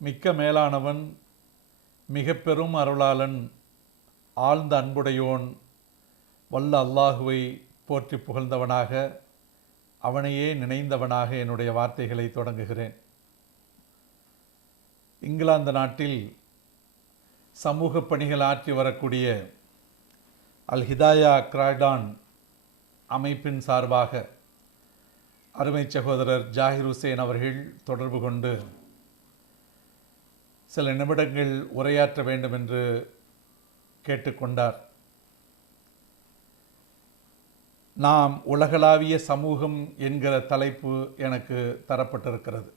மிக்க மேலானவன், மிக பெரும் அருளாளன், ஆழ்ந்த அன்புடையோன், வல்ல அல்லாஹுவை போற்றி புகழ்ந்தவனாக, அவனையே நினைந்தவனாக என்னுடைய வார்த்தைகளை தொடங்குகிறேன். இங்கிலாந்து நாட்டில் சமூக பணிகள் ஆற்றி வரக்கூடிய அல் ஹிதாயா கிராய்டான் அமைப்பின் சார்பாக அருமை சகோதரர் ஜாகிர் ஹுசேன் அவர்கள் தொடர்பு கொண்டு சில நிமிடங்கள் உரையாற்ற வேண்டும் என்று கேட்டுக்கொண்டார். நாம் உலகளாவிய சமூகம் என்கிற தலைப்பு எனக்கு தரப்பட்டிருக்கிறது.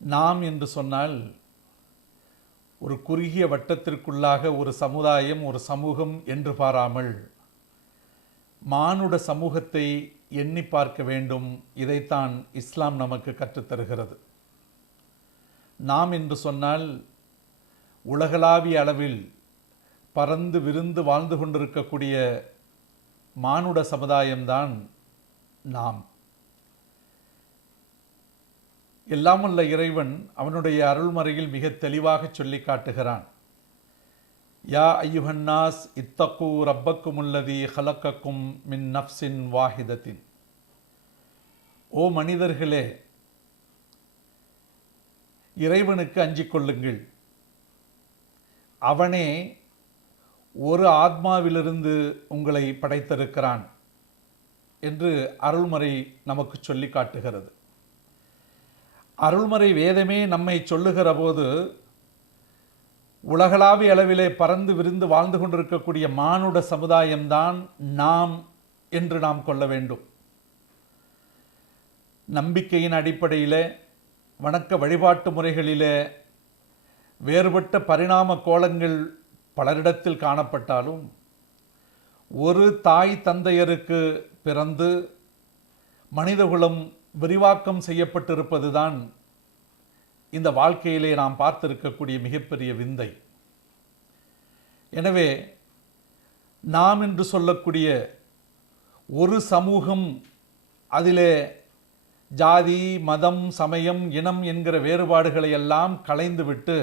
நாம் என்று சொன்னால் ஒரு குறுகிய வட்டத்திற்குள்ளாக ஒரு சமுதாயம், ஒரு சமூகம் என்று பாராமல் மானுட சமூகத்தை எண்ணி பார்க்க வேண்டும். இதைத்தான் இஸ்லாம் நமக்கு கற்றுத்தருகிறது. நாம் என்று சொன்னால் உலகளாவிய அளவில் பறந்து விரிந்து வாழ்ந்து கொண்டிருக்கக்கூடிய மானுட சமுதாயம்தான் நாம். எல்லாமல்ல இறைவன் அவனுடைய அருள்மறையில் மிக தெளிவாக சொல்லி காட்டுகிறான். யா ஐயுஹன்னாஸ் இத்தகு ரப்பக்குமுல்லதி ஹலக்கக்கும் மின் நஃப்ஸின் வாஹிதத்தின். ஓ மனிதர்களே, இறைவனுக்கு அஞ்சிக் கொள்ளுங்கள். அவனே ஒரு ஆத்மாவிலிருந்து உங்களை படைத்திருக்கிறான் என்று அருள்மறை நமக்கு சொல்லி காட்டுகிறது. அருள்மறை வேதமே நம்மை சொல்லுகிற போது உலகளாவிய அளவிலே பறந்து விரிந்து வாழ்ந்து கொண்டிருக்கக்கூடிய மானுட சமுதாயம்தான் நாம் என்று நாம் கொள்ள வேண்டும். நம்பிக்கையின் அடிப்படையிலே, வணக்க வழிபாட்டு முறைகளிலே வேறுபட்ட பரிணாம கோலங்கள் பலரிடத்தில் காணப்பட்டாலும், ஒரு தாய் தந்தையருக்கு பிறந்து மனிதகுலம் விரிவாக்கம் செய்யப்பட்டிருப்பதுதான் இந்த வாழ்க்கையிலே நாம் பார்த்திருக்கக்கூடிய மிகப்பெரிய விந்தை. எனவே நாம் என்று சொல்லக்கூடிய ஒரு சமூகம், அதிலே ஜாதி, மதம், சமயம், இனம் என்கிற வேறுபாடுகளை எல்லாம் களைந்துவிட்டு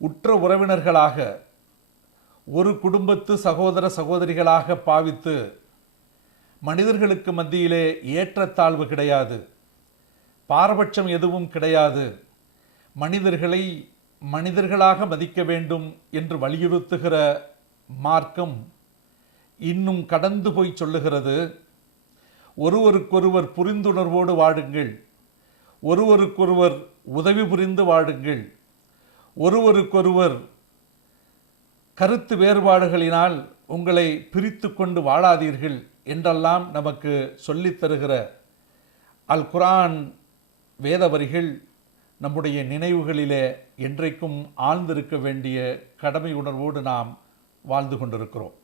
உற்ற உறவினர்களாக, ஒரு குடும்பத்து சகோதர சகோதரிகளாக பாவித்து மனிதர்களுக்கு மத்தியிலே ஏற்றத்தாழ்வு கிடையாது, பாரபட்சம் எதுவும் கிடையாது, மனிதர்களை மனிதர்களாக மதிக்க வேண்டும் என்று வலியுறுத்துகிற மார்க்கம் இன்னும் கடந்து போய் சொல்லுகிறது. ஒருவருக்கொருவர் புரிந்துணர்வோடு வாழுங்கள், ஒருவருக்கொருவர் உதவி புரிந்து வாழுங்கள், ஒருவருக்கொருவர் கருத்து வேறுபாடுகளினால் உங்களை பிரித்து கொண்டு வாழாதீர்கள் என்றெல்லாம் நமக்கு சொல்லித் தருகிற அல் குர்ஆன் வேத வரிகள் நம்முடைய நினைவுகளிலே என்றைக்கும் ஆழ்ந்திருக்க வேண்டிய கடமை உணர்வோடு நாம் வாழ்ந்து கொண்டிருக்கிறோம்.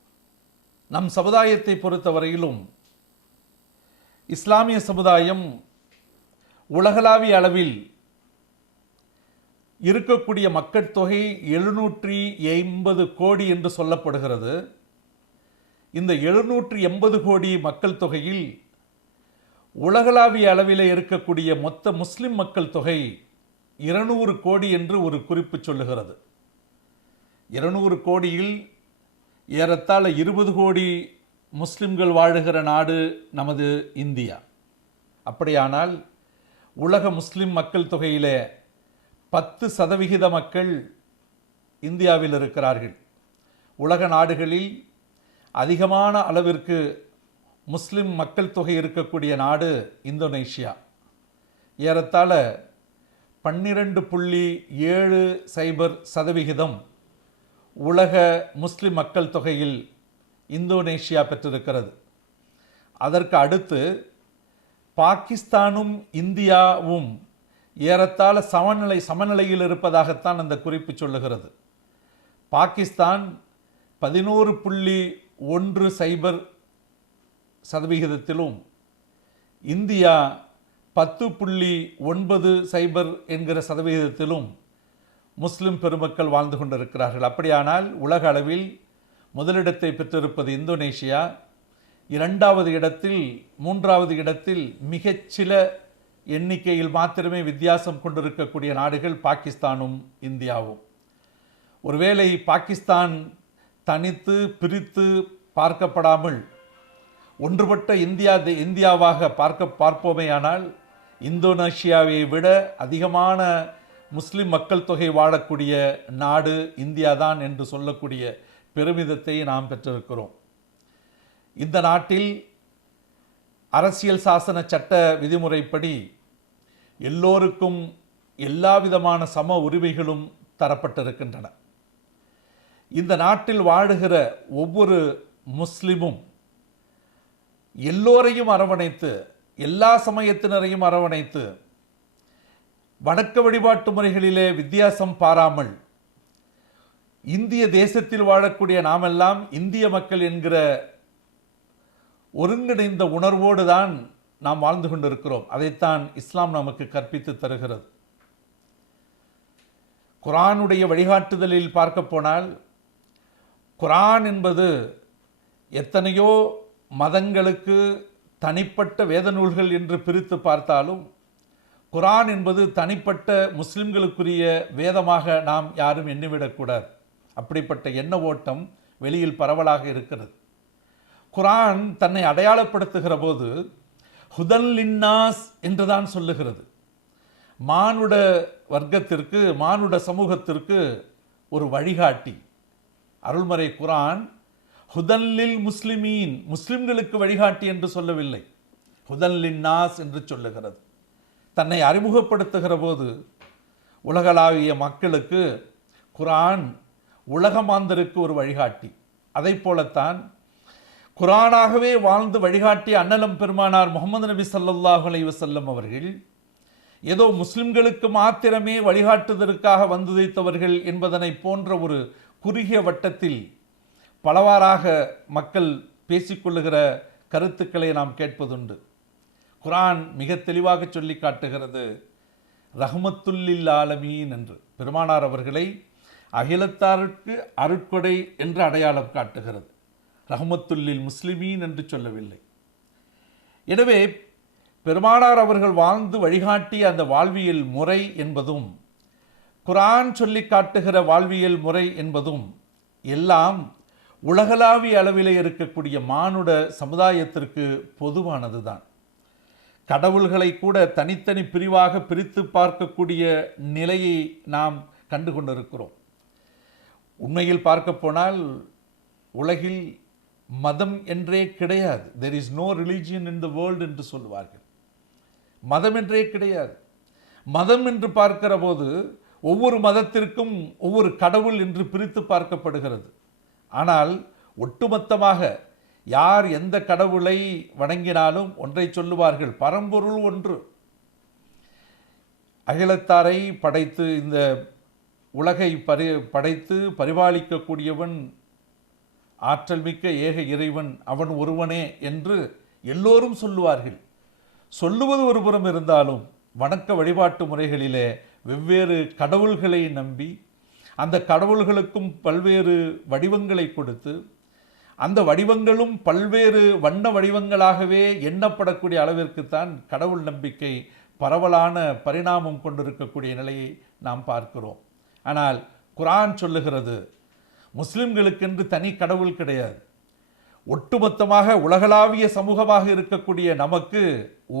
நம் சமுதாயத்தை பொறுத்தவரையிலும் இஸ்லாமிய சமுதாயம் உலகளாவிய அளவில் இருக்கக்கூடிய மக்கள் தொகை 780 கோடி என்று சொல்லப்படுகிறது. இந்த 780 கோடி மக்கள் தொகையில் உலகளாவிய அளவிலே இருக்கக்கூடிய மொத்த முஸ்லிம் மக்கள் தொகை 200 கோடி என்று ஒரு குறிப்பு சொல்லுகிறது. 200 கோடியில் ஏறத்தாழ 20 கோடி முஸ்லிம்கள் வாழுகிற நாடு நமது இந்தியா. அப்படியானால் உலக முஸ்லிம் மக்கள் தொகையிலே 10% மக்கள் இந்தியாவில் இருக்கிறார்கள். உலக நாடுகளில் அதிகமான அளவிற்கு முஸ்லிம் மக்கள் தொகை இருக்கக்கூடிய நாடு இந்தோனேஷியா. ஏறத்தாழ 12.70% உலக முஸ்லிம் மக்கள் தொகையில் இந்தோனேஷியா பெற்றிருக்கிறது. அதற்கு அடுத்து பாகிஸ்தானும் இந்தியாவும் ஏறத்தாழ சமநிலையில் இருப்பதாகத்தான் அந்த குறிப்பு சொல்லுகிறது. பாகிஸ்தான் 11.10% இந்தியா 10.90 என்கிற சதவிகிதத்திலும் முஸ்லிம் பெருமக்கள் வாழ்ந்து கொண்டிருக்கிறார்கள். அப்படியானால் உலக அளவில் முதலிடத்தை பெற்றிருப்பது இந்தோனேஷியா, 2வது இடத்தில் 3வது இடத்தில் மிகச்சில எண்ணிக்கையில் மாத்திரமே வித்தியாசம் கொண்டிருக்கக்கூடிய நாடுகள் பாகிஸ்தானும் இந்தியாவும். ஒருவேளை பாகிஸ்தான் தனித்து பிரித்து பார்க்கப்படாமல் ஒன்றுபட்ட இந்தியாவாக பார்ப்போமேயானால் இந்தோனேஷியாவை விட அதிகமான முஸ்லிம் மக்கள் தொகை வாழக்கூடிய நாடு இந்தியா தான் என்று சொல்லக்கூடிய பெருமிதத்தை நாம் பெற்றிருக்கிறோம். இந்த நாட்டில் அரசியல் சாசன சட்ட விதிமுறைப்படி எல்லோருக்கும் எல்லா விதமான சம உரிமைகளும் தரப்பட்டிருக்கின்றன. இந்த நாட்டில் வாழுகிற ஒவ்வொரு முஸ்லிமும் எல்லோரையும் அரவணைத்து, எல்லா சமயத்தினரையும் அரவணைத்து, வணக்க வழிபாட்டு முறைகளிலே வித்தியாசம் பாராமல் இந்திய தேசத்தில் வாழக்கூடிய நாமெல்லாம் இந்திய மக்கள் என்கிற ஒருங்கிணைந்த உணர்வோடு தான் நாம் வாழ்ந்து கொண்டிருக்கிறோம். அதைத்தான் இஸ்லாம் நமக்கு கற்பித்து தருகிறது. குர்ஆனுடைய வழிகாட்டுதலில் பார்க்க போனால், குர்ஆன் என்பது எத்தனையோ மதங்களுக்கு தனிப்பட்ட வேத நூல்கள் என்று பிரித்து பார்த்தாலும் குர்ஆன் என்பது தனிப்பட்ட முஸ்லிம்களுக்குரிய வேதமாக நாம் யாரும் எண்ணிவிடக்கூடாது. அப்படிப்பட்ட எண்ண ஓட்டம் வெளியில் பரவலாக இருக்கிறது. குர்ஆன் தன்னை அடையாளப்படுத்துகிற போது ஹுதல் லின்னாஸ் என்றுதான் சொல்லுகிறது. மானுட வர்க்கத்திற்கு, மானுட சமூகத்திற்கு ஒரு வழிகாட்டி. அருள்மறை குர்ஆன் ஹுதல்லில் முஸ்லிமீன், முஸ்லிம்களுக்கு வழிகாட்டி என்று சொல்லவில்லை, ஹுதல் லின்னாஸ் என்று சொல்லுகிறது. தன்னை அறிமுகப்படுத்துகிற போது உலகளாவிய மக்களுக்கு குர்ஆன் உலகமாந்தருக்கு ஒரு வழிகாட்டி. அதை போலத்தான் குர்ஆனாகவே வாழ்ந்து வழிகாட்டிய அன்னலம் பெருமானார் முஹம்மது நபி ஸல்லல்லாஹு அலைஹி வஸல்லம் அவர்கள் ஏதோ முஸ்லிம்களுக்கு மாத்திரமே வழிகாட்டுதலுக்காக வந்துதைத்தவர்கள் என்பதனை போன்ற ஒரு குறுகிய வட்டத்தில் பலவாறாக மக்கள் பேசிக்கொள்ளுகிற கருத்துக்களை நாம் கேட்பதுண்டு. குர்ஆன் மிக தெளிவாக சொல்லி காட்டுகிறது, ரஹ்மத்துல்லில் ஆலமீன் என்று. பெருமானார் அவர்களை அகிலத்தாருக்கு அருட்கொடை என்று அடையாளம் காட்டுகிறது. ரஹ்மத்துல்லில் முஸ்லிமீன் என்று சொல்லவில்லை. எனவே பெருமானார் அவர்கள் வாழ்ந்து வழிகாட்டிய அந்த வாழ்வியல் முறை என்பதும், குர்ஆன் சொல்லி காட்டுகிற வாழ்வியல் முறை என்பதும் எல்லாம் உலகளாவிய அளவிலே இருக்கக்கூடிய மானுட சமுதாயத்திற்கு பொதுவானது தான். கடவுள்களை கூட தனித்தனி பிரிவாக பிரித்து பார்க்கக்கூடிய நிலையை நாம் கண்டு கொண்டிருக்கிறோம். உண்மையில் பார்க்க போனால் உலகில் மதம் என்றே கிடையாது. there is no religion in the world என்று சொல்வார்கள். மதம் என்றே கிடையாது. மதம் என்று பார்க்கிற போது ஒவ்வொரு மதத்திற்கும் ஒவ்வொரு கடவுள் என்று பிரித்து பார்க்கப்படுகிறது. ஆனால் ஒட்டுமொத்தமாக யார் எந்த கடவுளை வணங்கினாலும் ஒன்றை சொல்லுவார்கள், பரம்பொருள் ஒன்று. அகிலத்தாரை படைத்து இந்த உலகை படைத்து பரிபாலிக்கக்கூடியவன் ஆற்றல் மிக்க ஏக இறைவன், அவன் ஒருவனே என்று எல்லோரும் சொல்லுவார்கள். சொல்லுவது ஒரு புறம் இருந்தாலும் வணக்க வழிபாட்டு முறைகளிலே வெவ்வேறு கடவுள்களை நம்பி அந்த கடவுள்களுக்கும் பல்வேறு வடிவங்களை கொடுத்து அந்த வடிவங்களும் பல்வேறு வண்ண வடிவங்களாகவே எண்ணப்படக்கூடிய அளவிற்குத்தான் கடவுள் நம்பிக்கை பரவலான பரிணாமம் கொண்டிருக்கக்கூடிய நிலையை நாம் பார்க்கிறோம். ஆனால் குர்ஆன் சொல்லுகிறது, முஸ்லிம்களுக்கென்று தனி கடவுள் கிடையாது. ஒட்டுமொத்தமாக உலகளாவிய சமூகமாக இருக்கக்கூடிய நமக்கு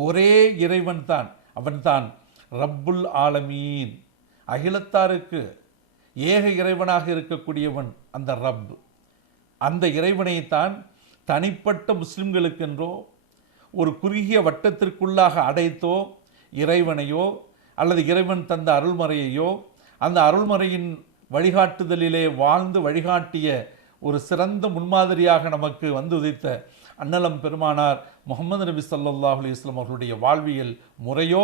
ஒரே இறைவன் தான், அவன்தான் ரப்புல் ஆலமீன். அகிலத்தாருக்கு ஏக இறைவனாக இருக்கக்கூடியவன் அந்த ரப். அந்த இறைவனைத்தான் தனிப்பட்ட முஸ்லிம்களுக்கென்றோ ஒரு குறுகிய வட்டத்திற்குள்ளாக அடைத்தோ இறைவனையோ அல்லது இறைவன் தந்த அருள்மறையையோ அந்த அருள்மறையின் வழிகாட்டுதலிலே வாழ்ந்து வழிகாட்டிய ஒரு சிறந்த முன்மாதிரியாக நமக்கு வந்து உதித்த அன்னலம் பெருமானார் முஹம்மது நபி ஸல்லல்லாஹு அலைஹி வஸல்லம் அவர்களுடைய வாழ்வியல் முறையோ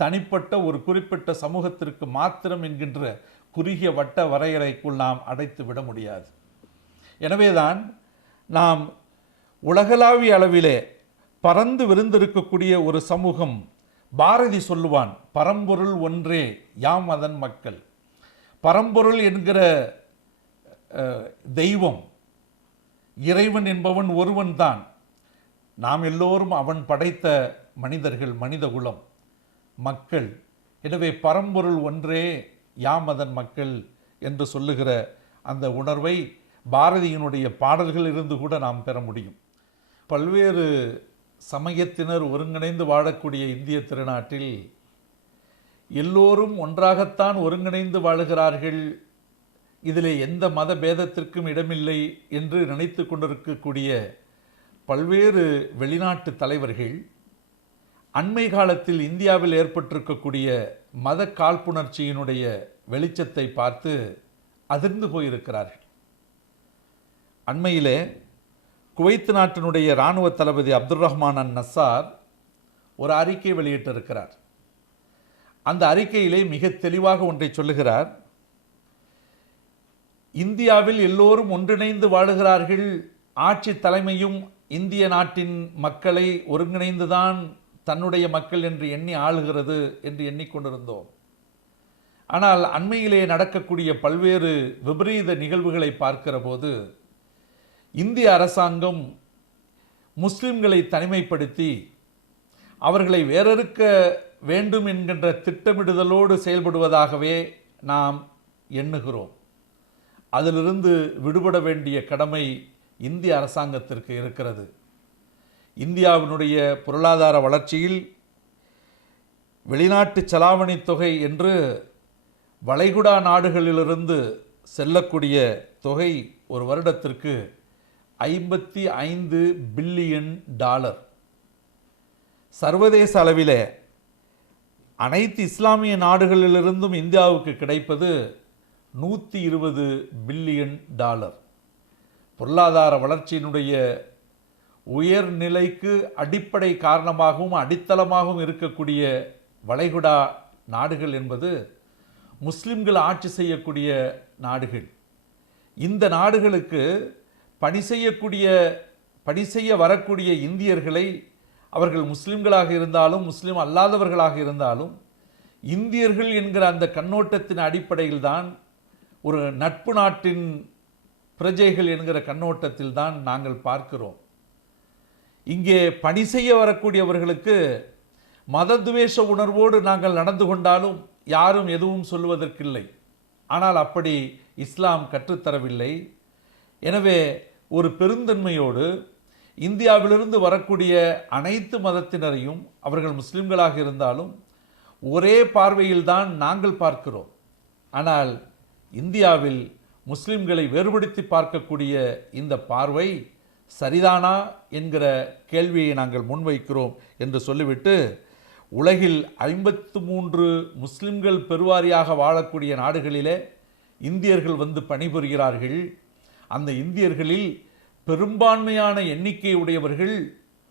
தனிப்பட்ட ஒரு குறிப்பிட்ட சமூகத்திற்கு மாத்திரம் என்கின்ற குறுகிய வட்ட வரையறைக்குள் நாம் அடைத்து விட முடியாது. எனவேதான் நாம் உலகளாவிய அளவிலே பறந்து விரிந்திருக்கக்கூடிய ஒரு சமூகம். பாரதி சொல்லுவான், பரம்பொருள் ஒன்றே யாம் அதன் மக்கள். பரம்பொருள் என்கிற தெய்வம், இறைவன் என்பவன் ஒருவன் தான். நாம் எல்லோரும் அவன் படைத்த மனிதர்கள், மனித குலம். மக்கள். எனவே பரம்பொருள் ஒன்றே, யாம் அதன் மக்கள் என்று சொல்லுகிற அந்த உணர்வை பாரதியினுடைய பாடல்களிலிருந்து கூட நாம் பெற முடியும். பல்வேறு சமயத்தினர் ஒருங்கிணைந்து வாழக்கூடிய இந்திய திருநாட்டில் எல்லோரும் ஒன்றாகத்தான் ஒருங்கிணைந்து வாழுகிறார்கள், இதிலே எந்த மத பேதத்திற்கும் இடமில்லை என்று நினைத்து கொண்டிருக்கக்கூடிய பல்வேறு வெளிநாட்டு தலைவர்கள் அண்மை காலத்தில் இந்தியாவில் ஏற்பட்டிருக்கக்கூடிய மத காழ்ப்புணர்ச்சியினுடைய வெளிச்சத்தை பார்த்து அதிர்ந்து போயிருக்கிறார்கள். அண்மையிலே குவைத் நாட்டினுடைய இராணுவ தளபதி அப்துல் ரஹ்மான் அன் நசார் ஒரு அறிக்கை வெளியிட்டிருக்கிறார். அந்த அறிக்கையிலே மிக தெளிவாக ஒன்றை சொல்லுகிறார். இந்தியாவில் எல்லோரும் ஒன்றிணைந்து வாழுகிறார்கள், ஆட்சி தலைமையும் இந்திய நாட்டின் மக்களை ஒருங்கிணைந்துதான் தன்னுடைய மக்கள் என்று எண்ணி ஆளுகிறது என்று எண்ணிக்கொண்டிருந்தோம். ஆனால் அண்மையிலே நடக்கக்கூடிய பல்வேறு விபரீத நிகழ்வுகளை பார்க்கிற போது இந்திய அரசாங்கம் முஸ்லிம்களை தனிமைப்படுத்தி அவர்களை வேறறுக்க வேண்டும் என்கின்ற திட்டமிடுதலோடு செயல்படுவதாகவே நாம் எண்ணுகிறோம். அதிலிருந்து விடுபட வேண்டிய கடமை இந்திய அரசாங்கத்திற்கு இருக்கிறது. இந்தியாவினுடைய பொருளாதார வளர்ச்சியில் வெளிநாட்டு செலாவணி தொகை என்று வளைகுடா நாடுகளிலிருந்து செல்லக்கூடிய தொகை ஒரு வருடத்திற்கு $55 பில்லியன். சர்வதேச அளவிலே அனைத்து இஸ்லாமிய நாடுகளிலிருந்தும் இந்தியாவுக்கு கிடைப்பது $120 பில்லியன். பொருளாதார வளர்ச்சியினுடைய உயர்நிலைக்கு அடிப்படை காரணமாகவும் அடித்தளமாகவும் இருக்கக்கூடிய வளைகுடா நாடுகள் என்பது முஸ்லிம்கள் ஆட்சி செய்யக்கூடிய நாடுகள். இந்த நாடுகளுக்கு பணி செய்ய வரக்கூடிய இந்தியர்களை அவர்கள் முஸ்லிம்களாக இருந்தாலும் முஸ்லிம் அல்லாதவர்களாக இருந்தாலும் இந்தியர்கள் என்கிற அந்த கண்ணோட்டத்தின் அடிப்படையில் தான், ஒரு நட்பு நாட்டின் பிரஜைகள் என்கிற கண்ணோட்டத்தில் தான் நாங்கள் பார்க்கிறோம். இங்கே பணி செய்ய வரக்கூடியவர்களுக்கு மதத்வேஷ உணர்வோடு நாங்கள் நடந்து கொண்டாலும் யாரும் எதுவும் சொல்லுவதற்கில்லை. ஆனால் அப்படி இஸ்லாம் கற்றுத்தரவில்லை. எனவே ஒரு பெருந்தன்மையோடு இந்தியாவிலிருந்து வரக்கூடிய அனைத்து மதத்தினரையும், அவர்கள் முஸ்லிம்களாக இருந்தாலும், ஒரே பார்வையில்தான் நாங்கள் பார்க்கிறோம். ஆனால் இந்தியாவில் முஸ்லிம்களை வேறுபடுத்தி பார்க்கக்கூடிய இந்த பார்வை சரிதானா என்கிற கேள்வியை நாங்கள் முன்வைக்கிறோம் என்று சொல்லிவிட்டு, உலகில் 53 முஸ்லிம்கள் பெருவாரியாக வாழக்கூடிய நாடுகளிலே இந்தியர்கள் வந்து பணிபுரிகிறார்கள். அந்த இந்தியர்களில் பெரும்பான்மையான எண்ணிக்கை உடையவர்கள்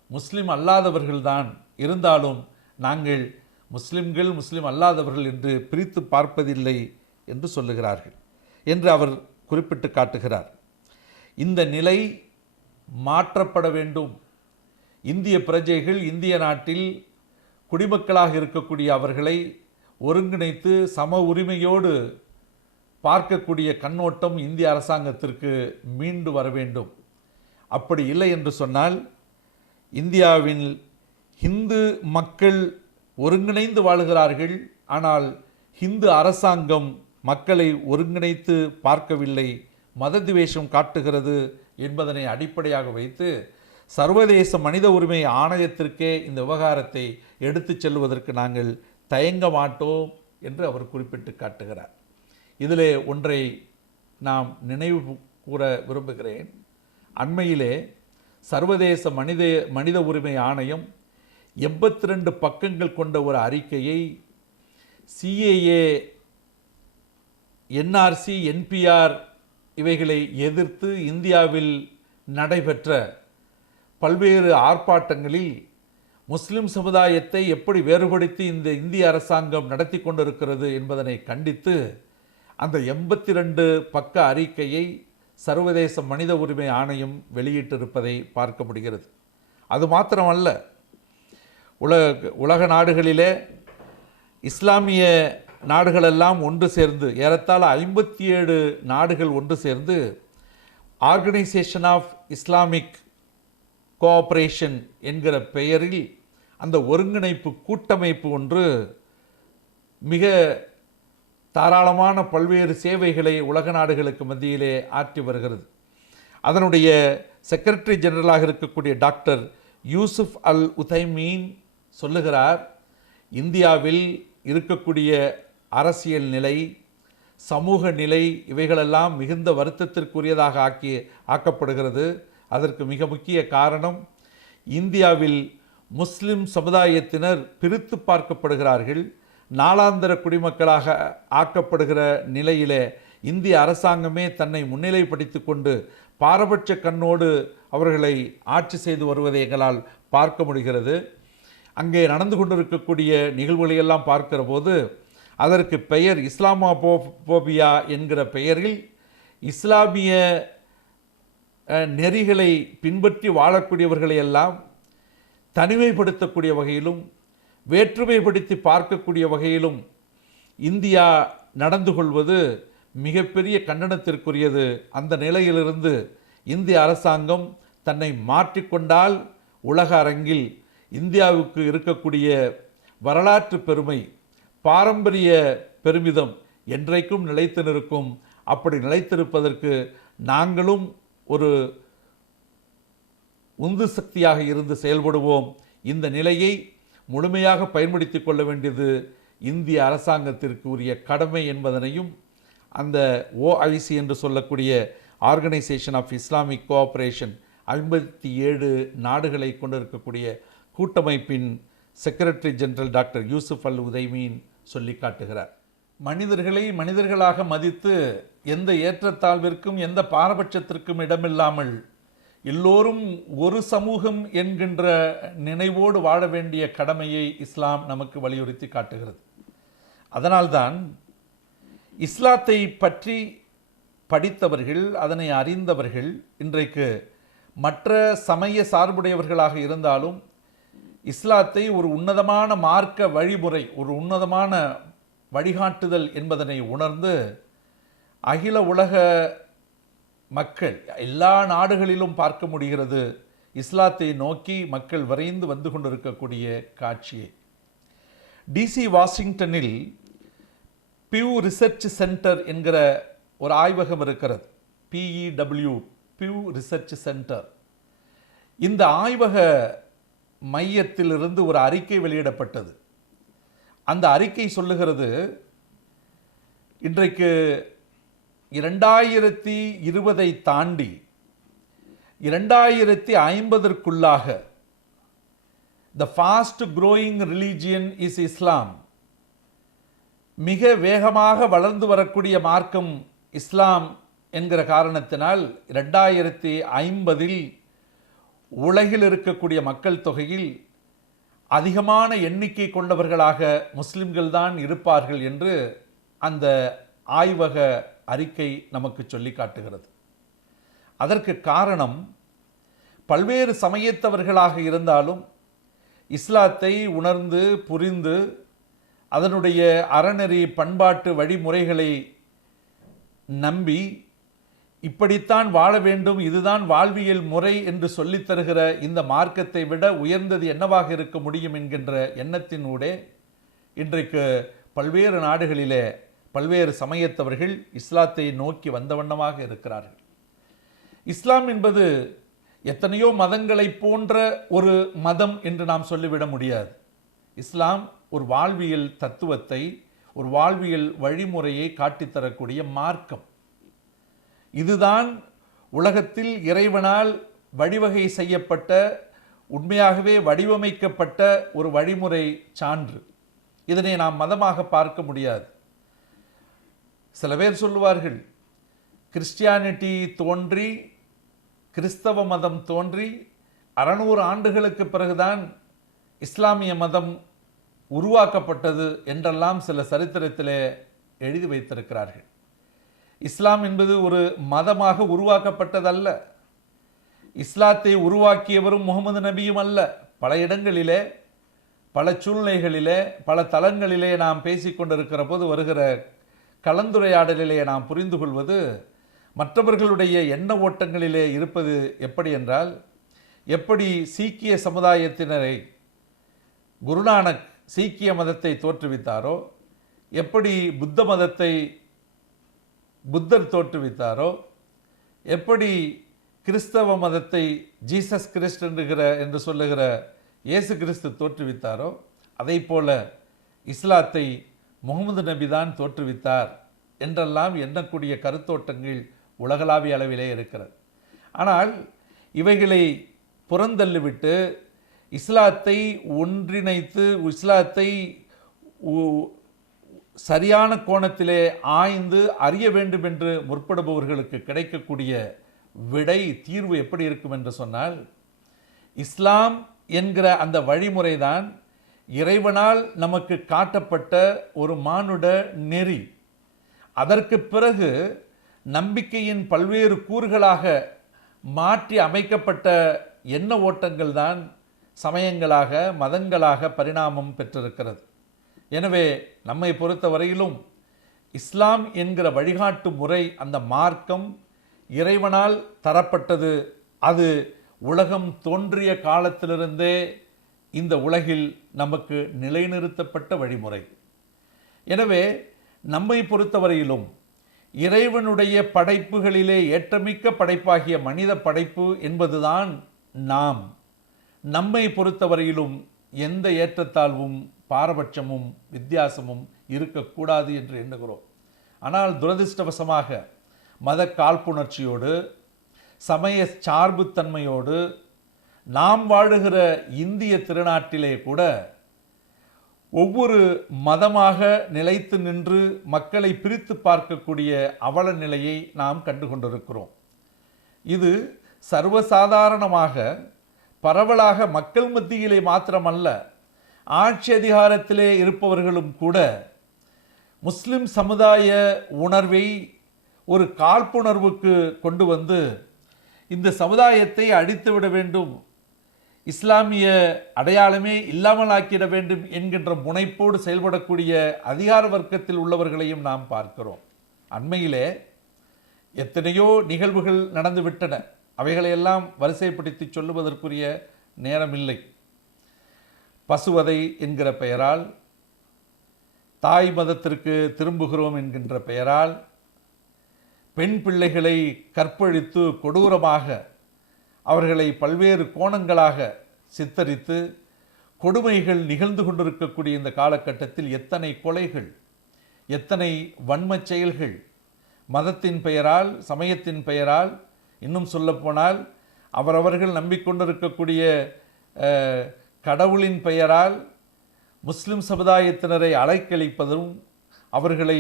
முஸ்லிம் அல்லாதவர்கள்தான். இருந்தாலும் நாங்கள் முஸ்லிம்கள் முஸ்லிம் அல்லாதவர்கள் என்று பிரித்து பார்ப்பதில்லை என்று சொல்லுகிறார்கள் என்று அவர் குறிப்பிட்டு காட்டுகிறார். இந்த நிலை மாற்றப்பட வேண்டும். இந்திய பிரஜைகள் இந்திய நாட்டில் குடிமக்களாக இருக்கக்கூடிய அவர்களை ஒருங்கிணைத்து சம உரிமையோடு பார்க்கக்கூடிய கண்ணோட்டம் இந்திய அரசாங்கத்திற்கு மீண்டு வர வேண்டும். அப்படி இல்லை என்று சொன்னால் இந்தியாவில் ஹிந்து மக்கள் ஒருங்கிணைந்து வாழுகிறார்கள், ஆனால் ஹிந்து அரசாங்கம் மக்களை ஒருங்கிணைத்து பார்க்கவில்லை, மதத்வேஷம் காட்டுகிறது என்பதனை அடிப்படையாக வைத்து சர்வதேச மனித உரிமை ஆணையத்திற்கே இந்த விவகாரத்தை எடுத்துச் செல்வதற்கு நாங்கள் தயங்க மாட்டோம் என்று அவர் குறிப்பிட்டு காட்டுகிறார். இதிலே ஒன்றை நாம் நினைவு கூற விரும்புகிறேன். அண்மையிலே சர்வதேச மனித உரிமை ஆணையம் 82 பக்கங்கள் கொண்ட ஒரு அறிக்கையை CAA, NRC, NPR இவைகளை எதிர்த்து இந்தியாவில் நடைபெற்ற பல்வேறு ஆர்ப்பாட்டங்களில் முஸ்லிம் சமுதாயத்தை எப்படி வேறுபடுத்தி இந்த இந்திய அரசாங்கம் நடத்தி கொண்டிருக்கிறது என்பதனை கண்டித்து அந்த 82 பக்க அறிக்கையை சர்வதேச மனித உரிமை ஆணையம் வெளியிட்டிருப்பதை பார்க்க முடிகிறது. அது மாத்திரமல்ல, உலக நாடுகளிலே இஸ்லாமிய நாடுகளெல்லாம் ஒன்று சேர்ந்து, ஏறத்தாழ 57 நாடுகள் ஒன்று சேர்ந்து ஆர்கனைசேஷன் ஆஃப் இஸ்லாமிக் கோஆபரேஷன் என்கிற பெயரில் அந்த ஒருங்கிணைப்பு கூட்டமைப்பு ஒன்று மிக தாராளமான பல்வேறு சேவைகளை உலக நாடுகளுக்கு மத்தியிலே ஆற்றி வருகிறது. அதனுடைய செக்ரட்டரி ஜெனரலாக இருக்கக்கூடிய டாக்டர் யூசுப் அல் உதைமீன் சொல்லுகிறார், இந்தியாவில் இருக்கக்கூடிய அரசியல் நிலை, சமூக நிலை இவைகளெல்லாம் மிகுந்த வருத்தத்திற்குரியதாக ஆக்கப்படுகிறது. அதற்கு மிக முக்கிய காரணம், இந்தியாவில் முஸ்லிம் சமுதாயத்தினர் பிரித்து பார்க்கப்படுகிறார்கள், நாளாந்தர குடிமக்களாக ஆக்கப்படுகிற நிலையிலே இந்திய அரசாங்கமே தன்னை முன்னிலைப்படுத்தி கொண்டு பாரபட்ச கண்ணோடு அவர்களை ஆட்சி செய்து வருவதை எங்களால் பார்க்க முடிகிறது. அங்கே நடந்து கொண்டிருக்கக்கூடிய நிகழ்வுகளையெல்லாம் பார்க்கிற போது அதற்கு பெயர் இஸ்லாமோபோபியா என்கிற பெயரில் இஸ்லாமிய நெறிகளை பின்பற்றி வாழக்கூடியவர்களையெல்லாம் தனிமைப்படுத்தக்கூடிய வகையிலும் வேற்றுமைப்படுத்தி பார்க்கக்கூடிய வகையிலும் இந்தியா நடந்து கொள்வது மிகப்பெரிய கண்டனத்திற்குரியது. அந்த நிலையிலிருந்து இந்திய அரசாங்கம் தன்னை மாற்றிக்கொண்டால் உலக அரங்கில் இந்தியாவுக்கு இருக்கக்கூடிய வரலாற்று பெருமை, பாரம்பரிய பெருமிதம் என்றைக்கும் நிலைத்து நிற்கும். அப்படி நிலைத்திருப்பதற்கு நாங்களும் ஒரு உந்து சக்தியாக இருந்து செயல்படுவோம். இந்த நிலையை முழுமையாக பயன்படுத்தி கொள்ள வேண்டியது இந்திய அரசாங்கத்திற்கு உரிய கடமை என்பதனையும் அந்த OIC என்று சொல்லக்கூடிய ஆர்கனைசேஷன் ஆஃப் இஸ்லாமிக் கோஆப்ரேஷன் 57 நாடுகளை கொண்டிருக்கக்கூடிய கூட்டமைப்பின் செக்ரட்டரி ஜெனரல் டாக்டர் யூசுப் அல் உதைமீன் சொல்லி காட்டுகிறார். மனிதர்களை மனிதர்களாக மதித்து எந்த ஏற்றத்தாழ்விற்கும் எந்த பாரபட்சத்திற்கும் இடமில்லாமல் எல்லோரும் ஒரு சமூகம் என்கின்ற நினைவோடு வாழ வேண்டிய கடமையை இஸ்லாம் நமக்கு வலியுறுத்தி காட்டுகிறது. அதனால்தான் இஸ்லாத்தை பற்றி படித்தவர்கள், அதனை அறிந்தவர்கள் இன்றைக்கு மற்ற சமய சார்புடையவர்களாக இருந்தாலும் இஸ்லாத்தை ஒரு உன்னதமான மார்க்க வழிமுறை, ஒரு உன்னதமான வழிகாட்டுதல் என்பதனை உணர்ந்து அகில உலக மக்கள் எல்லா நாடுகளிலும் பார்க்க முடிகிறது இஸ்லாத்தை நோக்கி மக்கள் விரைந்து வந்து கொண்டிருக்கக்கூடிய காட்சியை. DC வாஷிங்டனில் பியூ ரிசர்ச் சென்டர் என்கிற ஒரு ஆய்வகம் இருக்கிறது. PEW, பியூ ரிசர்ச் சென்டர். இந்த ஆய்வக மையத்திலிருந்து ஒரு அறிக்கை வெளியிடப்பட்டது. அந்த அறிக்கை சொல்லுகிறது, இன்றைக்கு 2020 தாண்டி 2050க்குள்ளாக the fast growing religion is Islam, மிக வேகமாக வளர்ந்து வரக்கூடிய மார்க்கம் இஸ்லாம் என்கிற காரணத்தினால் 2050இல் உலகில் இருக்கக்கூடிய மக்கள் தொகையில் அதிகமான எண்ணிக்கை கொண்டவர்களாக முஸ்லிம்கள் தான் இருப்பார்கள் என்று அந்த ஆய்வக அறிக்கை நமக்கு சொல்லி காட்டுகிறது. அதற்கு காரணம், பல்வேறு சமயத்தவர்களாக இருந்தாலும் இஸ்லாத்தை உணர்ந்து புரிந்து அதனுடைய அறநெறி பண்பாட்டு வழிமுறைகளை நம்பி இப்படித்தான் வாழ வேண்டும், இதுதான் வாழ்வியல் முறை என்று சொல்லித் தருகிற இந்த மார்க்கத்தை விட உயர்ந்தது என்னவாக இருக்க முடியும் என்கின்ற எண்ணத்தினூடே இன்றைக்கு பல்வேறு நாடுகளிலே பல்வேறு சமயத்தவர்கள் இஸ்லாத்தை நோக்கி வந்த வண்ணமாக இருக்கிறார்கள். இஸ்லாம் என்பது எத்தனையோ மதங்களை போன்ற ஒரு மதம் என்று நாம் சொல்லிவிட முடியாது. இஸ்லாம் ஒரு வாழ்வியல் தத்துவத்தை, ஒரு வாழ்வியல் வழிமுறையை காட்டித்தரக்கூடிய மார்க்கம். இதுதான் உலகத்தில் இறைவனால் வழிவகை செய்யப்பட்ட, உண்மையாகவே வடிவமைக்கப்பட்ட ஒரு வழிமுறை சான்று. இதனை நாம் மதமாக பார்க்க முடியாது. சில பேர் சொல்லுவார்கள், கிறிஸ்டியானிட்டி தோன்றி, கிறிஸ்தவ மதம் தோன்றி 600 ஆண்டுகளுக்கு பிறகுதான் இஸ்லாமிய மதம் உருவாக்கப்பட்டது என்றெல்லாம் சில சரித்திரத்திலே எழுதி வைத்திருக்கிறார்கள். இஸ்லாம் என்பது ஒரு மதமாக உருவாக்கப்பட்டதல்ல. இஸ்லாத்தை உருவாக்கியவரும் முகமது நபியும் அல்ல. பல இடங்களிலே, பல சூழ்நிலைகளிலே, பல தளங்களிலே நாம் பேசிக்கொண்டிருக்கிற போது வருகிற கலந்துரையாடலிலே நாம் புரிந்து கொள்வது, மற்றவர்களுடைய எண்ண ஓட்டங்களிலே இருப்பது எப்படி என்றால், எப்படி சீக்கிய சமுதாயத்தினரை குருநானக் சீக்கிய மதத்தை தோற்றுவித்தாரோ, எப்படி புத்த மதத்தை புத்தர் தோற்றுவித்தாரோ, எப்படி கிறிஸ்தவ மதத்தை ஜீசஸ் கிறிஸ்ட் என்று சொல்லுகிற இயேசு கிறிஸ்து தோற்றுவித்தாரோ, அதை போல இஸ்லாத்தை முகமது நபி தான் தோற்றுவித்தார் என்றெல்லாம் எண்ணக்கூடிய கருத்தோட்டங்கள் உலகளாவிய அளவிலே இருக்கிறது. ஆனால் இவைகளை புறந்தள்ளிவிட்டு இஸ்லாத்தை ஒன்றிணைத்து இஸ்லாத்தை சரியான கோணத்திலே ஆய்ந்து அறிய வேண்டும் என்று முற்படுபவர்களுக்கு கிடைக்கக்கூடிய விடை தீர்வு எப்படி இருக்கும் என்று சொன்னால், இஸ்லாம் என்கிற அந்த வழிமுறைதான் இறைவனால் நமக்கு காட்டப்பட்ட ஒரு மானுட நெறி. அதற்கு பிறகு நம்பிக்கையின் பல்வேறு கூறுகளாக மாற்றி அமைக்கப்பட்ட எண்ண ஓட்டங்கள் தான் சமயங்களாக மதங்களாக பரிணாமம் பெற்றிருக்கிறது. எனவே நம்மை பொறுத்தவரையிலும் இஸ்லாம் என்கிற வழிகாட்டு முறை, அந்த மார்க்கம் இறைவனால் தரப்பட்டது. அது உலகம் தோன்றிய காலத்திலிருந்தே இந்த உலகில் நமக்கு நிலைநிறுத்தப்பட்ட வழிமுறை. எனவே நம்மை பொறுத்தவரையிலும் இறைவனுடைய படைப்புகளிலே ஏற்றமிக்க படைப்பாகிய மனித படைப்பு என்பதுதான் நாம். நம்மை பொறுத்தவரையிலும் எந்த ஏற்றத்தாழ்வும் பாரபட்சமும் வித்தியாசமும் இருக்கக்கூடாது என்று எண்ணுகிறோம். ஆனால் துரதிர்ஷ்டவசமாக மத காழ்ப்புணர்ச்சியோடு சமய சார்புத்தன்மையோடு நாம் வாழுகிற இந்திய திருநாட்டிலே கூட ஒவ்வொரு மதமாக நிலைத்து நின்று மக்களை பிரித்து பார்க்கக்கூடிய அவல நிலையை நாம் கண்டு கொண்டிருக்கிறோம். இது சர்வசாதாரணமாக பரவலாக மக்கள் மத்தியிலே மாத்திரமல்ல, ஆட்சி அதிகாரத்திலே இருப்பவர்களும் கூட முஸ்லிம் சமுதாய உணர்வை ஒரு காழ்ப்புணர்வுக்கு கொண்டு வந்து இந்த சமுதாயத்தை அழித்துவிட வேண்டும், இஸ்லாமிய அடையாளமே இல்லாமல் ஆக்கிட வேண்டும் என்கின்ற முனைப்போடு செயல்படக்கூடிய அதிகார வர்க்கத்தில் உள்ளவர்களையும் நாம் பார்க்கிறோம். அண்மையிலே எத்தனையோ நிகழ்வுகள் நடந்துவிட்டன. அவைகளையெல்லாம் வரிசைப்படுத்தி சொல்லுவதற்குரிய நேரமில்லை. பசுவதை என்கிற பெயரால், தாய் மதத்திற்கு திரும்புகிறோம் என்கின்ற பெயரால் பெண் பிள்ளைகளை கற்பழித்து கொடூரமாக அவர்களை பல்வேறு கோணங்களாக சித்தரித்து கொடுமைகள் நிகழ்ந்து கொண்டிருக்கக்கூடிய இந்த காலகட்டத்தில் எத்தனை கொலைகள், எத்தனை வன்மச் செயல்கள், மதத்தின் பெயரால், சமயத்தின் பெயரால், இன்னும் சொல்லப்போனால் அவரவர்கள் நம்பிக்கொண்டிருக்கக்கூடிய கடவுளின் பெயரால் முஸ்லிம் சமுதாயத்தினரை அலைக்கழிப்பதும் அவர்களை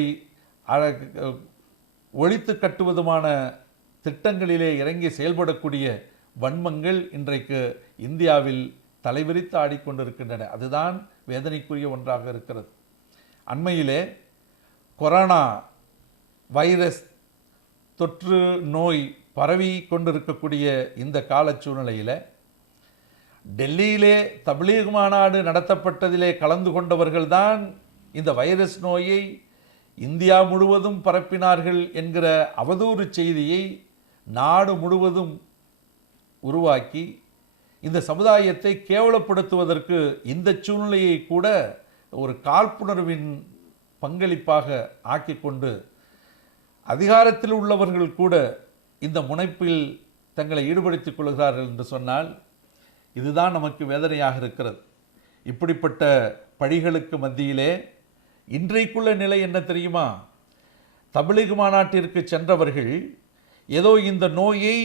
ஒழித்து கட்டுவதுமான திட்டங்களிலே இறங்கி செயல்படக்கூடிய வன்மங்கள் இன்றைக்கு இந்தியாவில் தலைவிரித்து ஆடிக்கொண்டிருக்கின்றன. அதுதான் வேதனைக்குரிய ஒன்றாக இருக்கிறது. அண்மையிலே கொரோனா வைரஸ் தொற்று நோய் பரவி கொண்டிருக்கக்கூடிய இந்த கால சூழ்நிலையில் டெல்லியிலே தப்லீக் மாநாடு நடத்தப்பட்டதிலே கலந்து கொண்டவர்கள்தான் இந்த வைரஸ் நோயை இந்தியா முழுவதும் பரப்பினார்கள் என்கிற அவதூறு செய்தியை நாடு முழுவதும் உருவாக்கி இந்த சமுதாயத்தை கேவலப்படுத்துவதற்கு இந்த சூழ்நிலையை கூட ஒரு காழ்ப்புணர்வின் பங்களிப்பாக ஆக்கிக்கொண்டு அதிகாரத்தில் உள்ளவர்கள் கூட இந்த முனைப்பில் தங்களை ஈடுபடுத்திக் கொள்கிறார்கள் என்று சொன்னால் இதுதான் நமக்கு வேதனையாக இருக்கிறது. இப்படிப்பட்ட பழிகளுக்கு மத்தியிலே இன்றைக்குள்ள நிலை என்ன தெரியுமா? தப்லீக் மாநாட்டிற்கு சென்றவர்கள் ஏதோ இந்த நோயை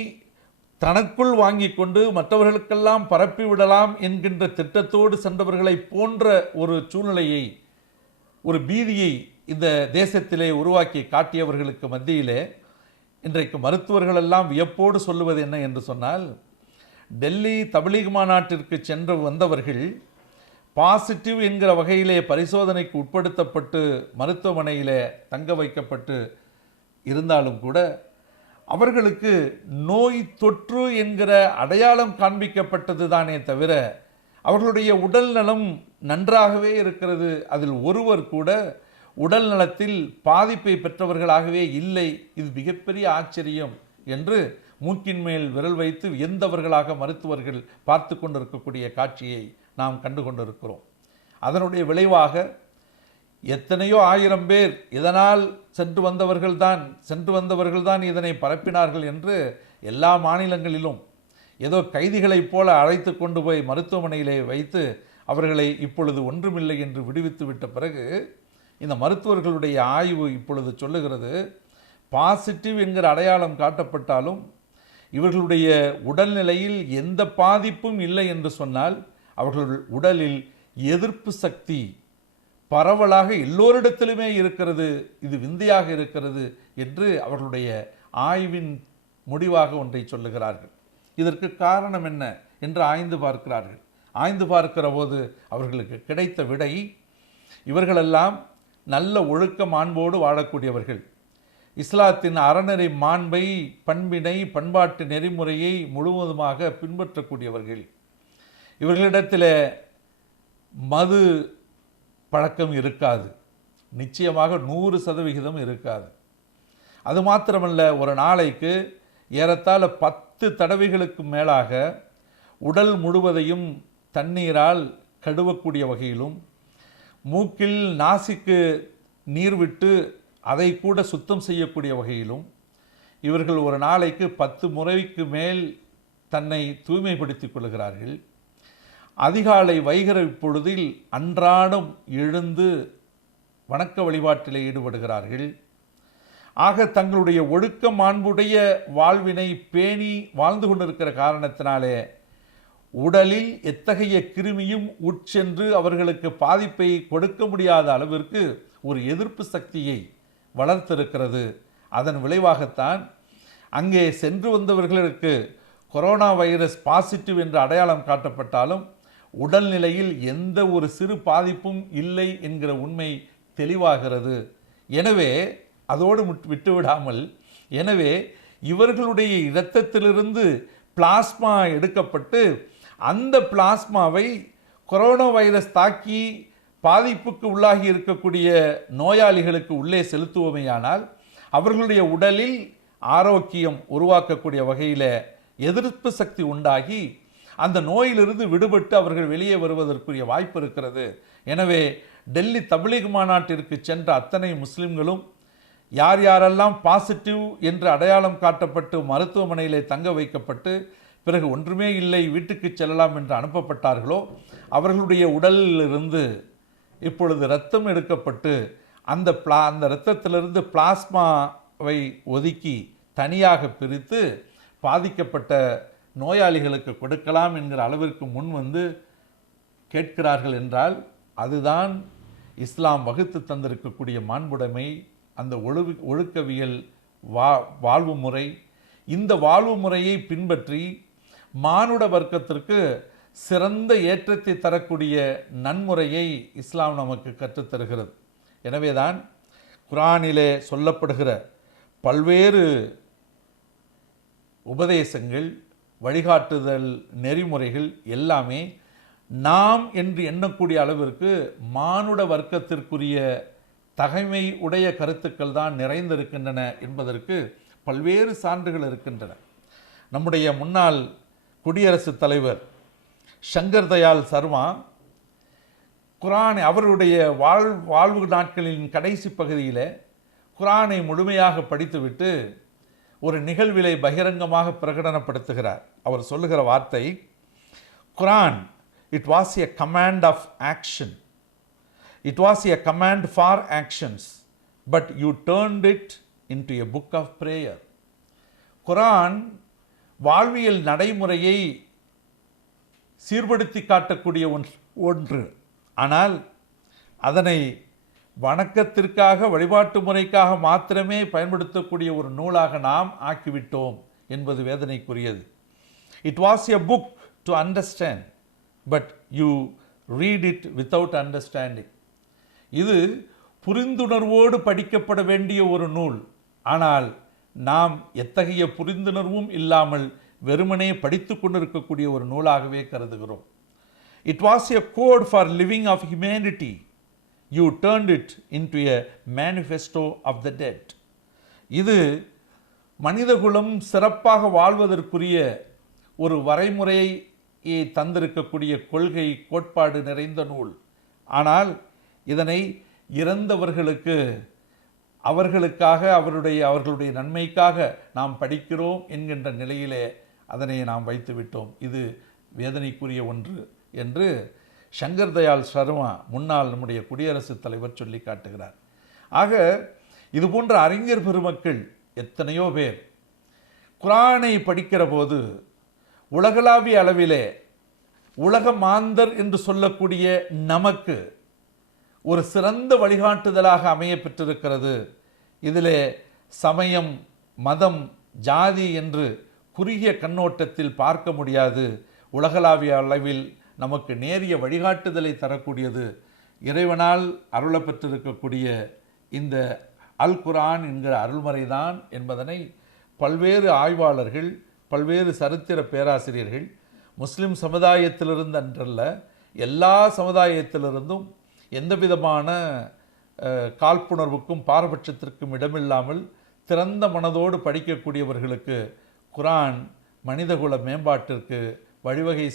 தனக்குள் வாங்கி கொண்டு மற்றவர்களுக்கெல்லாம் பரப்பிவிடலாம் என்கின்ற திட்டத்தோடு சென்றவர்களை போன்ற ஒரு சூழ்நிலையை, ஒரு பீதியை இந்த தேசத்திலே உருவாக்கி காட்டியவர்களுக்கு மத்தியிலே இன்றைக்கு மருத்துவர்கள் எல்லாம் வியப்போடு சொல்லுவது என்ன என்று சொன்னால், டெல்லி தப்லீக் மாநாட்டிற்கு சென்று வந்தவர்கள் பாசிட்டிவ் என்கிற வகையிலே பரிசோதனைக்கு உட்படுத்தப்பட்டு மருத்துவமனையிலே தங்க வைக்கப்பட்டு இருந்தாலும் கூட அவர்களுக்கு நோய் தொற்று என்கிற அடையாளம் காண்பிக்கப்பட்டது தானே தவிர அவர்களுடைய உடல் நலம் நன்றாகவே இருக்கிறது. அதில் ஒருவர் கூட உடல் நலத்தில் பாதிப்பை பெற்றவர்களாகவே இல்லை. இது மிகப்பெரிய ஆச்சரியம் என்று மூக்கின் மேல் விரல் வைத்து வியந்தவர்களாக மருத்துவர்கள் பார்த்து கொண்டிருக்கக்கூடிய காட்சியை நாம் கண்டு கொண்டிருக்கிறோம். அதனுடைய விளைவாக எத்தனையோ ஆயிரம் பேர் இதனால் சென்று வந்தவர்கள்தான் இதனை பரப்பினார்கள் என்று எல்லா மாநிலங்களிலும் ஏதோ கைதிகளைப் போல அழைத்து கொண்டு போய் மருத்துவமனையிலே வைத்து அவர்களை இப்பொழுது ஒன்றுமில்லை என்று விடுவித்து விட்ட பிறகு இந்த மருத்துவர்களுடைய ஆய்வு இப்பொழுது சொல்லுகிறது, பாசிட்டிவ் என்கிற அடையாளம் காட்டப்பட்டாலும் இவர்களுடைய உடல்நிலையில் எந்த பாதிப்பும் இல்லை என்று சொன்னால் அவர்கள் உடலில் எதிர்ப்பு சக்தி பரவலாக எல்லோரிடத்திலுமே இருக்கிறது, இது விந்தையாக இருக்கிறது என்று அவர்களுடைய ஆய்வின் முடிவாக ஒன்றை சொல்லுகிறார்கள். இதற்கு காரணம் என்ன என்று ஆய்ந்து பார்க்கிறார்கள். ஆய்ந்து பார்க்கிற போது அவர்களுக்கு கிடைத்த விடை, இவர்களெல்லாம் நல்ல ஒழுக்க மாண்போடு வாழக்கூடியவர்கள், இஸ்லாத்தின் அறநெறி மாண்பை, பண்பினை, பண்பாட்டு நெறிமுறையை முழுவதுமாக பின்பற்றக்கூடியவர்கள். இவர்களிடத்தில் மது பழக்கம் இருக்காது, நிச்சயமாக 100% இருக்காது. அது மாத்திரமல்ல, ஒரு நாளைக்கு ஏறத்தாழ 10 தடவைகளுக்கு மேலாக உடல் முழுவதையும் தண்ணீரால் கழுவக்கூடிய வகையிலும், மூக்கில் நாசிக்கு நீர் விட்டு அதை கூட சுத்தம் செய்யக்கூடிய வகையிலும் இவர்கள் ஒரு நாளைக்கு 10 முறைக்கு மேல் தன்னை தூய்மைப்படுத்திக் கொள்கிறார்கள். அதிகாலை வைகறை பொழுதில் அன்றாடம் எழுந்து வணக்க வழிபாட்டில் ஈடுபடுகிறார்கள். ஆக தங்களுடைய ஒழுக்க மாண்புடைய வாழ்வினை பேணி வாழ்ந்து கொண்டிருக்கிற காரணத்தினாலே உடலில் எத்தகைய கிருமியும் உட்சென்று அவர்களுக்கு பாதிப்பை கொடுக்க முடியாத அளவிற்கு ஒரு எதிர்ப்பு சக்தியை வளர்த்திருக்கிறது. அதன் விளைவாகத்தான் அங்கே சென்று வந்தவர்களுக்கு கொரோனா வைரஸ் பாசிட்டிவ் என்று அடையாளம் காட்டப்பட்டாலும் உடல்நிலையில் எந்த ஒரு சிறு பாதிப்பும் இல்லை என்கிற உண்மை தெளிவாகிறது. எனவே அதோடு விட்டுவிடாமல், எனவே இவர்களுடைய இரத்தத்திலிருந்து பிளாஸ்மா எடுக்கப்பட்டு அந்த பிளாஸ்மாவை கொரோனா வைரஸ் தாக்கி பாதிப்புக்கு உள்ளாகி இருக்கக்கூடிய நோயாளிகளுக்கு உள்ளே செலுத்துவோமேயானால் அவர்களுடைய உடலில் ஆரோக்கியம் உருவாக்கக்கூடிய வகையில் எதிர்ப்பு சக்தி உண்டாகி அந்த நோயிலிருந்து விடுபட்டு அவர்கள் வெளியே வருவதற்குரிய வாய்ப்பு இருக்கிறது. எனவே டெல்லி தப்லீக் மாநாட்டிற்கு சென்ற அத்தனை முஸ்லிம்களும் யார் யாரெல்லாம் பாசிட்டிவ் என்று அடையாளம் காட்டப்பட்டு மருத்துவமனையிலே தங்க வைக்கப்பட்டு பிறகு ஒன்றுமே இல்லை வீட்டுக்கு செல்லலாம் என்று அனுப்பப்பட்டார்களோ அவர்களுடைய உடலிலிருந்து இப்பொழுது இரத்தம் எடுக்கப்பட்டு அந்த இரத்தத்திலிருந்து பிளாஸ்மாவை ஒதுக்கி தனியாக பிரித்து பாதிக்கப்பட்ட நோயாளிகளுக்கு கொடுக்கலாம் என்கிற அளவிற்கு முன் வந்து கேட்கிறார்கள் என்றால் அதுதான் இஸ்லாம் வகுத்து தந்திருக்கக்கூடிய மாண்புடைமை, அந்த ஒழுக்கவியல் வாழ்வு முறை. இந்த வாழ்வு முறையை பின்பற்றி மானுட வர்க்கத்திற்கு சிறந்த ஏற்றத்தை தரக்கூடிய நன்முறையை இஸ்லாம் நமக்கு கற்றுத்தருகிறது. எனவேதான் குர்ஆனிலே சொல்லப்படுகிற பல்வேறு உபதேசங்கள், வழிகாட்டுதல், நெறிமுறைகள் எல்லாமே நாம் என்று எண்ணக்கூடிய அளவிற்கு மானுட வர்க்கத்திற்குரிய தகைமை உடைய கருத்துக்கள் தான் நிறைந்திருக்கின்றன என்பதற்கு பல்வேறு சான்றுகள் இருக்கின்றன. நம்முடைய முன்னாள் குடியரசுத் தலைவர் சங்கர் தயாள் சர்மா குர்ஆனை அவருடைய வாழ்வு நாட்களின் கடைசி பகுதியில் குர்ஆனை முழுமையாக படித்துவிட்டு ஒரு நிகழ்விலை பகிரங்கமாக பிரகடனப்படுத்துகிறார். அவர் சொல்லுகிற வார்த்தை, Quran it was a command of action, it was a command for actions, but you turned it into a book of prayer. Quran வாழ்வியல் நடைமுறையை சீர்படுத்தி காட்டக்கூடிய ஒன்று, ஆனால் அதனை வணக்கத்திற்காக வழிபாட்டு முறைக்காக மாத்திரமே பயன்படுத்தக்கூடிய ஒரு நூலாக நாம் ஆக்கிவிட்டோம் என்பது வேதனைக்குரியது. It was a book to understand, but you read it without understanding. இது புரிந்துணர்வோடு படிக்கப்பட வேண்டிய ஒரு நூல், ஆனால் நாம் எத்தகைய புரிந்துணர்வும் இல்லாமல் வெறுமனே படித்து கொண்டிருக்கக்கூடிய ஒரு நூலாகவே கருதுகிறோம். It was a code for living of humanity, you turned it into a manifesto of the dead. இது மனிதகுலம் சிறப்பாக வாழ்வதற்குரிய ஒரு வரைமுறையை தந்திருக்கக்கூடிய கொள்கை கோட்பாடு நிறைந்த நூல். ஆனால் இதனை இறந்தவர்களுக்கு அவர்களுக்காக அவர்களுடைய நன்மைக்காக நாம் படிக்கிறோம் என்கின்ற நிலையிலே அதனை நாம் வைத்துவிட்டோம். இது வேதனைக்குரிய ஒன்று என்று சங்கர் தயாள் சர்மா முன்னாள் நம்முடைய குடியரசுத் தலைவர் சொல்லி காட்டுகிறார். ஆக இது போன்ற அறிஞர் பெருமக்கள் எத்தனையோ பேர் குர்ஆனை படிக்கிற போது உலகளாவிய அளவிலே உலக மாந்தர் என்று சொல்லக்கூடிய நமக்கு ஒரு சிறந்த வழிகாட்டுதலாக அமைய பெற்றிருக்கிறது. இதிலே சமயம், மதம், ஜாதி என்று குறுகிய கண்ணோட்டத்தில் பார்க்க முடியாது. உலகளாவிய அளவில் நமக்கு நேரிய வழிகாட்டுதலை தரக்கூடியது இறைவனால் அருளப்பெற்றிருக்கக்கூடிய இந்த அல் குர்ஆன் என்கிற அருள்மறைதான் என்பதனை பல்வேறு ஆய்வாளர்கள், பல்வேறு சரித்திர பேராசிரியர்கள் முஸ்லிம் சமுதாயத்திலிருந்து அன்றல்ல எல்லா சமுதாயத்திலிருந்தும் எந்த விதமான காழ்ப்புணர்வுக்கும் பாரபட்சத்திற்கும் இடமில்லாமல் திறந்த மனதோடு படிக்கக்கூடியவர்களுக்கு குர்ஆன் மனிதகுல மேம்பாட்டிற்கு வழிவகை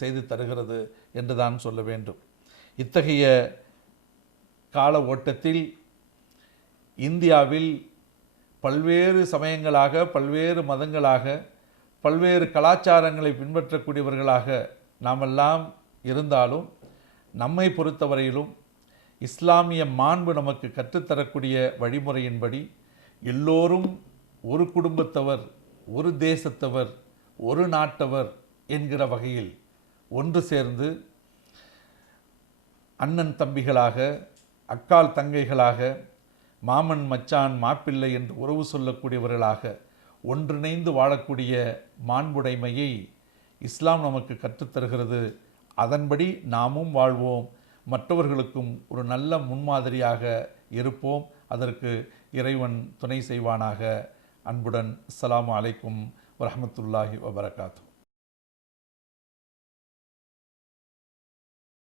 செய்து தருகிறது என்று தான் சொல்ல வேண்டும். இத்தகைய கால ஓட்டத்தில் இந்தியாவில் பல்வேறு சமயங்களாக, பல்வேறு மதங்களாக, பல்வேறு கலாச்சாரங்களை பின்பற்றக்கூடியவர்களாக நாமெல்லாம் இருந்தாலும் நம்மை பொறுத்தவரையிலும் இஸ்லாமிய மாண்பு நமக்கு கற்றுத்தரக்கூடிய வழிமுறையின்படி எல்லோரும் ஒரு குடும்பத்தவர், ஒரு தேசத்தவர், ஒரு நாட்டவர் என்கிற வகையில் ஒன்று சேர்ந்து அண்ணன் தம்பிகளாக, அக்கால் தங்கைகளாக, மாமன் மச்சான் மாப்பிள்ளை என்று உறவு சொல்லக்கூடியவர்களாக ஒன்றிணைந்து வாழக்கூடிய மாண்புடைமையை இஸ்லாம் நமக்கு கற்றுத்தருகிறது. அதன்படி நாமும் வாழ்வோம், மற்றவர்களுக்கும் ஒரு நல்ல முன்மாதிரியாக இருப்போம். அதற்கு இறைவன் துணை செய்வானாக. அன்புடன் அஸ்ஸலாமு அலைக்கும் வரஹ்மத்துல்லாஹி வபரகாத்துஹு.